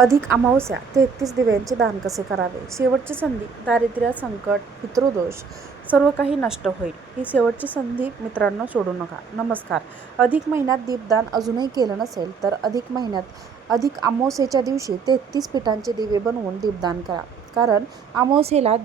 अधिक अमावस्या 33 दिव्यांचे दान कसे करावे? शेवटची संधी, दारिद्र्य, संकट, पितृदोष सर्व काही नष्ट होईल. ही शेवटची संधी मित्रांनो, सोडू नका. नमस्कार. अधिक महिन्यात दीपदान अजूनही केलं नसेल तर अधिक अमावस्येच्या दिवशी 33 पिठांचे दिवे बनवून दीपदान करा. कारण अमावस्येला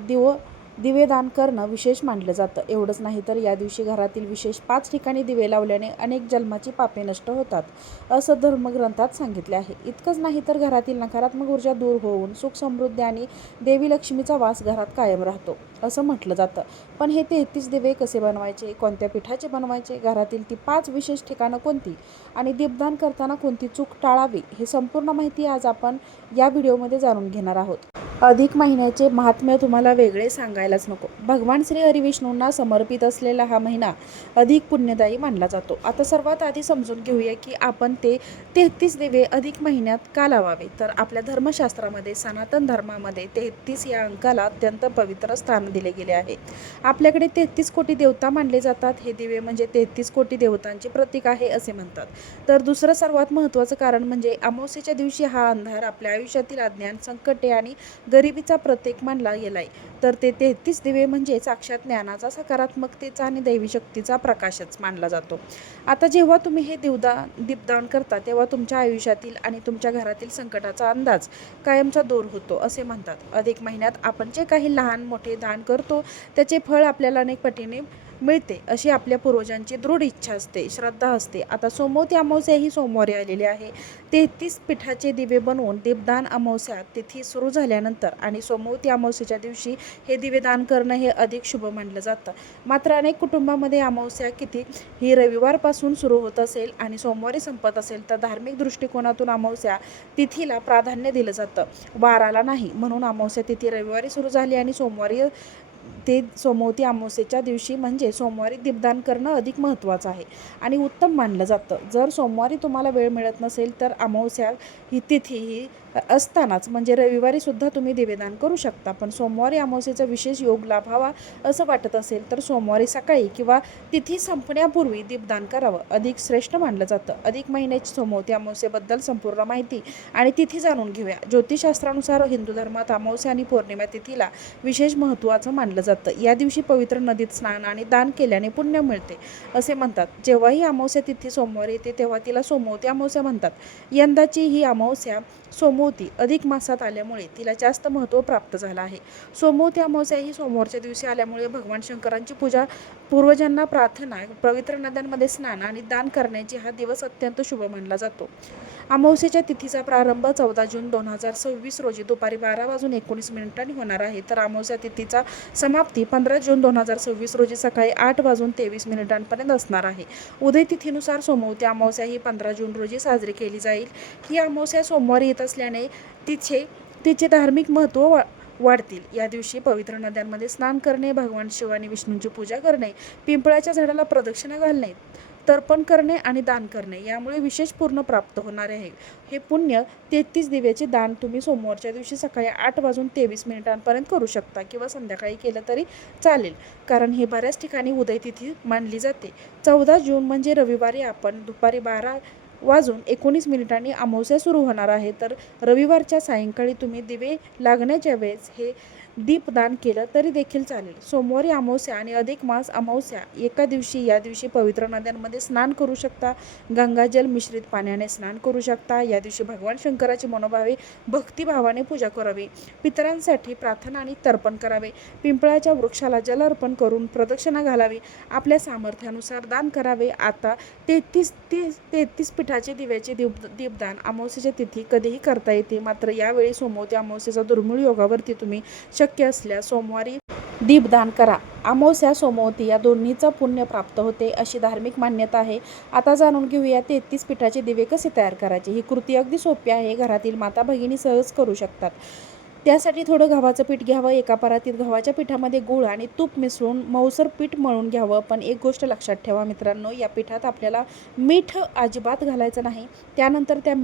दिवे दान करणं विशेष मानलं जातं. एवढंच नाही तर या दिवशी घरातील विशेष 5 ठिकाणी दिवे लावल्याने अनेक जन्माची पापे नष्ट होतात, असं धर्मग्रंथात सांगितले आहे. इतकंच नाही तर घरातील नकारात्मक ऊर्जा दूर होऊन सुख, समृद्धी आणि देवी लक्ष्मीचा वास घरात कायम राहतो, असं म्हटलं जातं. पण हे 33 दिवे कसे बनवायचे, कोणत्या पिठाचे बनवायचे, घरातील ती 5 विशेष ठिकाणं कोणती आणि दीपदान करताना कोणती चूक टाळावी, हे संपूर्ण माहिती आज आपण या व्हिडिओमध्ये जाणून घेणार आहोत. अधिक महिन्याचे महात्म्य तुम्हाला वेगळे सांगायलाच नको. भगवान श्री हरिविष्णूंना समर्पित असलेला हा महिना अधिक पुण्यदायी मानला जातो. आता सर्वात आधी समजून घेऊया की आपण ते 33 दिवे अधिक महिन्यात का लावावे. तर आपल्या धर्मशास्त्रामध्ये, सनातन धर्मामध्ये 33 या अंकाला अत्यंत पवित्र स्थान दिले गेले आहे. आपल्याकडे 33 कोटी देवता मानले जातात. हे दिवे म्हणजे 33 कोटी देवतांचे प्रतीक आहे असे म्हणतात. तर दुसरं सर्वात महत्त्वाचं कारण म्हणजे अमावस्येच्या दिवशी हा अंधार आपल्या आयुष्यातील अज्ञान, संकटे आणि गरिबीचा प्रतीक मानला गेलाय. तर ते 33 दिवे म्हणजे साक्षात ज्ञानाचा, सकारात्मकतेचा आणि दैवी शक्तीचा प्रकाशच मानला जातो. आता जेव्हा तुम्ही हे दीपदान करता तेव्हा तुमच्या आयुष्यातील आणि तुमच्या घरातील संकटाचा अंदाज कायमचा दूर होतो असे म्हणतात. अधिक महिन्यात आपण जे काही लहान मोठे दान करतो त्याचे फळ आपल्याला अनेक पटीने मिळते, अशी आपल्या पूर्वजांची दृढ इच्छा असते, श्रद्धा असते. आता सोमवती अमावस्या ही सोमवारी आलेली आहे. 33 पिठाचे दिवे बनवून दीपदान अमावस्या तिथी सुरू झाल्यानंतर आणि सोमवती अमावस्येच्या दिवशी हे दिवे दान करणं हे अधिक शुभ मानलं जातं. मात्र अनेक कुटुंबामध्ये अमावस्या ही रविवारपासून सुरू होत असेल आणि सोमवारी संपत असेल तर धार्मिक दृष्टिकोनातून अमावस्या तिथीला प्राधान्य दिलं जातं, वाराला नाही. म्हणून अमावस्या तिथी रविवारी सुरू झाली आणि सोमवती अमावस्येच्या दिवशी म्हणजे सोमवारी दीपदान करणं अधिक महत्त्वाचं आहे आणि उत्तम मानलं जातं. जर सोमवारी तुम्हाला वेळ मिळत नसेल तर अमावस्या ही तिथी ही असतानाच म्हणजे रविवारी सुद्धा तुम्ही दिवेदान करू शकता. पण सोमवारी अमावस्येचा विशेष योग लाभावा असं वाटत असेल तर सोमवारी सकाळी किंवा तिथी संपण्यापूर्वी दीपदान करावं अधिक श्रेष्ठ मानलं जातं. अधिक महिन्याची सोमवती अमावस्येबद्दल संपूर्ण माहिती आणि तिथी जाणून घेऊया. ज्योतिषशास्त्रानुसार हिंदू धर्मात अमावस्या आणि पौर्णिमा तिथीला विशेष महत्त्वाचं मानलं जातं. या दिवशी पवित्र नदीत स्नान आणि दान केल्याने पुण्य मिळते असे म्हणतात. जेव्हाही अमावस्या तिथी सोमवारी येते तेव्हा तिला सोमवती अमावस्या म्हणतात. यंदाची ही अमावस्या सोमवती अधिक मासात आल्यामुळे तिला जास्त महत्त्व प्राप्त झालं आहे. सोमवती अमावस्या ही सोमवारच्या दिवशी आल्यामुळे भगवान शंकरांची पूजा, पूर्वजांना प्रार्थना, पवित्र नद्यांमध्ये स्नान आणि दान करण्याची हा दिवस अत्यंत शुभ मानला जातो. अमावस्येच्या तिथीचा प्रारंभ 14 जून 2026 रोजी दुपारी 12:19 होणार आहे. तर अमावस्या तिथीचा समाप्ती 15 जून 2026 रोजी सकाळी 8:23 असणार आहे. उदय तिथीनुसार सोमवती अमावस्या ही 15 जून रोजी साजरी केली जाईल. ही अमावस्या सोमवारी येत असल्याने तिचे धार्मिक महत्त्व वाढतील. या दिवशी पवित्र नद्यांमध्ये स्नान करणे, भगवान शिव आणि विष्णूंची पूजा करणे, पिंपळाच्या झाडाला प्रदक्षिणा घालणे, तर्पण करणे आणि दान करणे यामुळे विशेष पूर्ण प्राप्त होणार आहे. हे पुण्य 33 दिव्याचे दान तुम्ही सोमवारच्या दिवशी सकाळी 8:23 करू शकता किंवा संध्याकाळी केलं तरी चालेल, कारण हे बऱ्याच ठिकाणी उदय तिथी मानली जाते. 14 जून म्हणजे रविवारी आपण दुपारी 12:19 अमावस्या सुरू होणार आहे. तर रविवारच्या सायंकाळी तुम्ही दिवे लागण्याच्या वेळेस हे दीपदान केलं तरी देखील चालेल. सोमवारी अमावस्या आणि अधिक मास अमावस्या एका दिवशी. या दिवशी पवित्र नद्यांमध्ये स्नान करू शकता, गंगाजल मिश्रित पाण्याने स्नान करू शकता. या दिवशी भगवान शंकराची मनोभावे भक्तिभावाने पूजा करावी, पितरांसाठी प्रार्थना आणि तर्पण करावे, पिंपळाच्या वृक्षाला जल अर्पण करून प्रदक्षिणा घालावी, आपल्या सामर्थ्यानुसार दान करावे. आता 33 पिठाचे दिव्याचे दीपदान अमावस्येच्या तिथी कधीही करता येते. मात्र यावेळी सोमवती अमावस्येचा दुर्मिळ योगावरती तुम्ही शक्य असल्यास सोमवारी दीपदान करा. अमावस्या, सोमवती या दोन्हीचं पुण्य प्राप्त होते अशी धार्मिक मान्यता आहे. आता जाणून घेऊया 33 पिठाचे दिवे कसे तयार करायचे. ही कृती अगदी सोपी आहे, घरातील माता भगिनी सहज करू शकतात. त्यासाठी थोडं गव्हाचं पीठ घ्यावं. एका परातीत गव्हाच्या पिठामध्ये गूळ आणि तूप मिसळून मऊसर पीठ मळून घ्यावं. पण एक गोष्ट लक्षात ठेवा मित्रांनो, या पिठात आपल्याला मीठ अजिबात घालायचं नाही. त्यानंतर त्या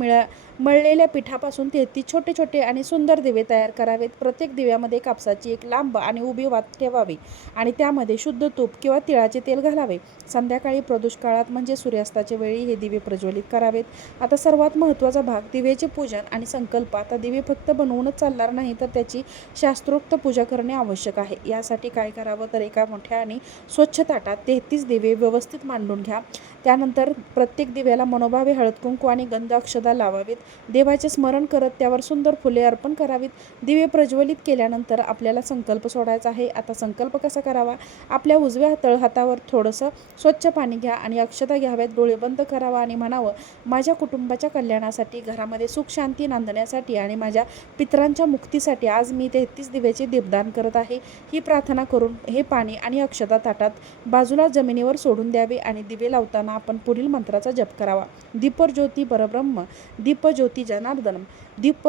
मळलेल्या पिठापासून 33 छोटे छोटे आणि सुंदर दिवे तयार करावेत. प्रत्येक दिव्यामध्ये कापसाची एक लांब आणि उभी वात ठेवावी आणि त्यामध्ये शुद्ध तूप किंवा तिळाचे तेल घालावे. संध्याकाळी प्रदोष काळात म्हणजे सूर्यास्ताच्या वेळी हे दिवे प्रज्वलित करावेत. आता सर्वात महत्त्वाचा भाग, दिवेचे पूजन आणि संकल्प. आता दिवे फक्त बनवूनच चालणार नाही, तर त्याची शास्त्रोक्त पूजा करणे आवश्यक आहे. यासाठी काय करावं तर एका मोठ्या आणि स्वच्छ ताटात 33 दिवे व्यवस्थित मांडून घ्या. त्यानंतर प्रत्येक दिव्याला मनोभावे हळद कुंकू आणि गंध अक्षता लावावेत. देवाचे स्मरण करत त्यावर सुंदर फुले अर्पण करावीत. दिवे प्रज्वलित केल्यानंतर आपल्याला संकल्प सोडायचा आहे. आता संकल्प कसा करावा? आपल्या उजव्या तळहातावर थोडंसं स्वच्छ पाणी घ्या आणि अक्षता घ्याव्यात. डोळे बंद करावा आणि म्हणावं, माझ्या कुटुंबाच्या कल्याणासाठी, घरामध्ये सुख शांती नांदण्यासाठी आणि माझ्या पितरांच्या मुक्तीसाठी आज मी 33 दिव्याचे दीपदान करत आहे. ही प्रार्थना करून हे पाणी आणि अक्षता ताटात बाजूला जमिनीवर सोडून द्यावे आणि दिवे लावताना आपण पुढील मंत्राचा जप करावा. दीप ज्योती परब्रह्म, दीप ज्योती जनार्दनम, दीप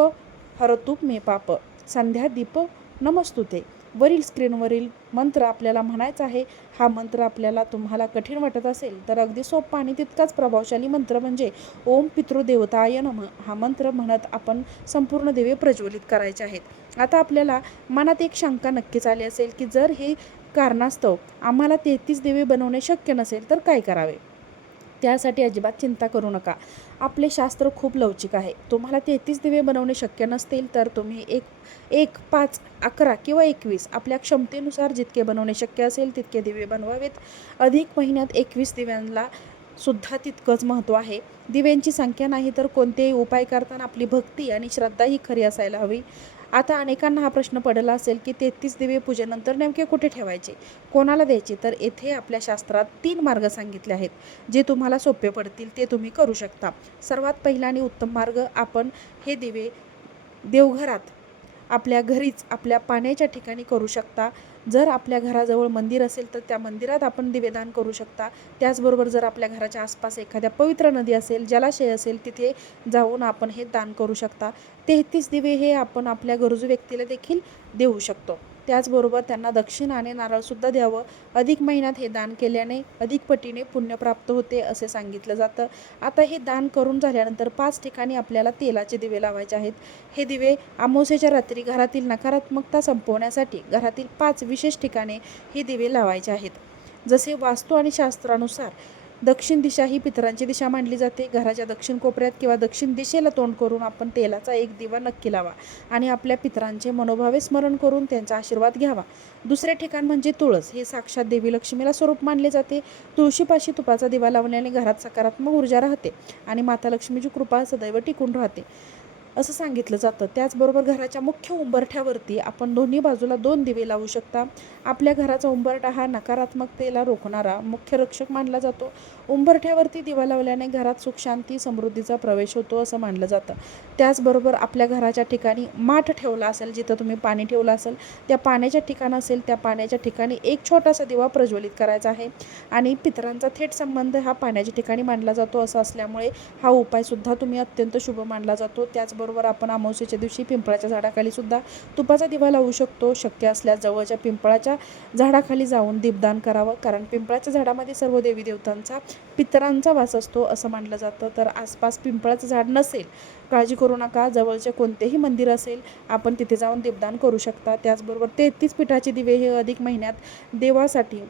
हरतु मे पाप, संध्या दीप नमस्तुते. वरील स्क्रीनवरील मंत्र आपल्याला म्हणायचा आहे. हा मंत्र आपल्याला तुम्हाला कठीण वाटत असेल तर अगदी सोपा आणि तितकाच प्रभावशाली मंत्र म्हणजे ओम पितृदेवताय नमः. हा मंत्र म्हणत आपण संपूर्ण दिवे प्रज्वलित करायचे आहेत. आता आपल्याला मनात एक शंका नक्कीच आली असेल की जर हे कारणास्तव आम्हाला 33 दिवे बनवणे शक्य नसेल तर काय करावे? त्यासाठी अजिबात चिंता करू नका. आपले शास्त्र खूप लवचिक आहे. तुम्हाला 33 दिवे बनवणे शक्य नसतील तर तुम्ही 1, 5, 11 किंवा 21 आपल्या क्षमतेनुसार जितके बनवणे शक्य असेल तितके दिवे बनवावेत. अधिक महिन्यात 21 दिव्यांना सुद्धा तितकंच महत्त्व आहे. दिव्यांची संख्या नाही तर कोणतेही उपाय करताना आपली भक्ती आणि श्रद्धा ही खरी असायला हवी. आता अनेकांना हा प्रश्न पडला असेल की 33 दिवे पूजेनंतर नेमके कुठे ठेवायचे, कोणाला द्यायचे? तर येथे आपल्या शास्त्रात 3 मार्ग सांगितले आहेत. जे तुम्हाला सोपे पडतील ते तुम्ही करू शकता. सर्वात पहिला आणि उत्तम मार्ग, आपण हे दिवे देवघरात, आपल्या घरीच, आपल्या पाण्याच्या ठिकाणी करू शकता. जर आपल्या घराजवळ मंदिर असेल तर त्या मंदिरात आपण दिवेदान करू शकता. त्याचबरोबर जर आपल्या घराच्या आसपास एखाद्या पवित्र नदी असेल, जलाशय असेल, तिथे जाऊन आपण हे दान करू शकता. 33 दिवे हे आपण आपल्या गरजू व्यक्तीला देखील देऊ शकतो. त्याचबरोबर त्यांना दक्षिणा आणि नारळसुद्धा द्यावं. अधिक महिन्यात हे दान केल्याने अधिक पटीने पुण्य प्राप्त होते असे सांगितलं जातं. आता हे दान करून झाल्यानंतर 5 ठिकाणी आपल्याला तेलाचे दिवे लावायचे आहेत. हे दिवे अमावास्येच्या रात्री घरातील नकारात्मकता संपवण्यासाठी घरातील 5 विशेष ठिकाणे हे दिवे लावायचे आहेत. जसे वास्तू आणि शास्त्रानुसार दक्षिण दिशा ही पितरांची दिशा मानली जाते. घराच्या दक्षिण कोपऱ्यात किंवा दक्षिण दिशेला तोंड करून आपण तेलाचा एक दिवा नक्की लावा आणि आपल्या पितरांचे मनोभावे स्मरण करून त्यांचा आशीर्वाद घ्यावा. दुसरे ठिकाण म्हणजे तुळस. हे साक्षात देवी लक्ष्मीला स्वरूप मानले जाते. तुळशीपाशी तुपाचा दिवा लावल्याने घरात सकारात्मक ऊर्जा राहते आणि माता लक्ष्मीची कृपा सदैव टिकून राहते असं सांगितलं जातं. त्याचबरोबर घराच्या मुख्य उंबरठ्यावरती आपण दोन्ही बाजूला 2 दिवे लावू शकता. आपल्या घराचा उंबरठा हा नकारात्मकतेला रोखणारा मुख्य रक्षक मानला जातो. उंबरठ्यावरती दिवा लावल्याने घरात सुख शांती समृद्धीचा प्रवेश होतो असं मानलं जातं. त्याचबरोबर आपल्या घराच्या ठिकाणी माठ ठेवला असेल, जिथं तुम्ही पाणी ठेवलं असेल, त्या पाण्याच्या ठिकाण असेल, त्या पाण्याच्या ठिकाणी एक छोटासा दिवा प्रज्वलित करायचा आहे आणि पितरांचा थेट संबंध हा पाण्याच्या ठिकाणी मानला जातो. असं असल्यामुळे हा उपायसुद्धा तुम्ही अत्यंत शुभ मानला जातो. त्याचबरोबर आपण अमावास्येच्या दिवशी पिंपळाच्या झाडाखाली सुद्धा तुपाचा दिवा लावू शकतो. शक्य असल्यास जवळच्या पिंपळाच्या झाडाखाली जाऊन दीपदान करावं, कारण पिंपळाच्या झाडामध्ये सर्व देवी देवतांचा, पितरांचा वास असतो असं मानलं जातं. तर आसपास पिंपळाचं झाड नसेल, काळजी करू नका. जवळचे कोणतेही मंदिर असेल, आपण तिथे जाऊन दीपदान करू शकता. त्याचबरोबर 33 पिठाचे दिवे हे अधिक महिन्यात देवासाठी,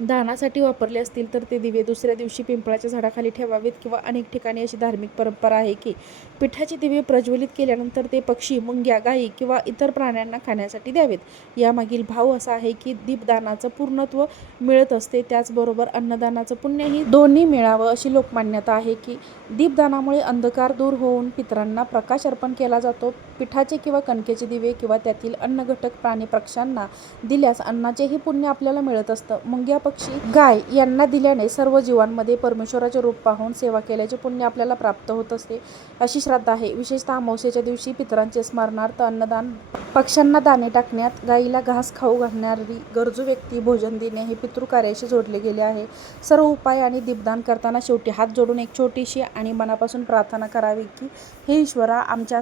दानासाठी वापरले असतील तर ते दिवे दुसऱ्या दिवशी पिंपळाच्या झाडाखाली ठेवावेत. किंवा अनेक ठिकाणी अशी धार्मिक परंपरा आहे की पिठाचे दिवे प्रज्वलित केल्यानंतर ते पक्षी, मुंग्या, गायी किंवा इतर प्राण्यांना खाण्यासाठी द्यावेत. यामागील भाव असा आहे की दीपदानाचं पूर्णत्व मिळत असते, त्याचबरोबर अन्नदानाचं पुण्यही दोन्ही मिळावं अशी लोकमान्यता आहे की दीपदानामुळे अंधकार दूर होऊन पितरांना प्रकाश अर्पण केला जातो. पिठाचे किंवा कणकेचे दिवे किंवा त्यातील अन्न घटक प्राणी पक्ष्यांना दिल्यास अन्नाचेही पुण्य आपल्याला मिळत असतं. मुंग्या, पक्षी, गाय यांना दिल्याने सर्व जीवांमध्ये परमेश्वराचे रूप पाहून सेवा केल्याचे पुण्य आपल्याला प्राप्त होत असते अशी श्रद्धा आहे. विशेषतः अमावास्येच्या दिवशी पितरांचे स्मरणार्थ अन्नदान, पक्ष्यांना दाणे टाकण्यात, गायीला घास खाऊ घालणारी गरजू व्यक्ती भोजन देणे हे पितृकार्याशी जोडले गेले आहे. सर्व उपाय आणि दीपदान करताना शेवटी हात जोडून एक छोटीशी आणि मनापासून प्रार्थना करावी की हे ईश्वरा, आमच्या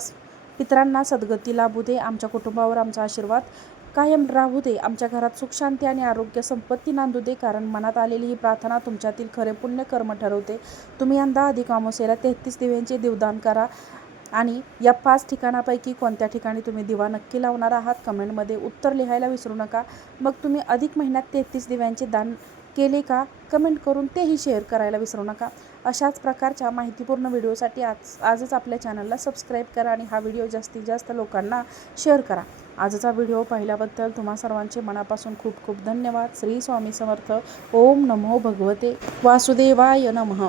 पितरांना सद्गती लाभू दे. आमच्या कुटुंबावर आमचा आशीर्वाद कायम राहू दे. आमच्या घरात सुख शांती आणि आरोग्य संपत्ती नांदू दे. कारण मनात आलेली ही प्रार्थना तुमच्यातील खरे पुण्य कर्म ठरवते. तुम्ही यंदा अधिक अमावस्येला 33 दिव्यांचे दीपदान करा आणि या 5 ठिकाणापैकी कोणत्या ठिकाणी तुम्ही दिवा नक्की लावणार आहात कमेंटमध्ये उत्तर लिहायला विसरू नका. मग तुम्ही अधिक महिन्यात 33 दिव्यांचे दान केले का कमेंट करून तेही शेअर करायला विसरू नका. अशाच प्रकारच्या माहितीपूर्ण व्हिडिओसाठी आजच आपल्या चॅनलला सबस्क्राईब करा आणि हा व्हिडिओ जास्तीत जास्त लोकांना शेअर करा. आजचा व्हिडिओ पाहिल्याबद्दल तुम्हा सर्वांचे मनापासून खूप खूप धन्यवाद. श्री स्वामी समर्थ. ओम नमो भगवते वासुदेवाय नमः.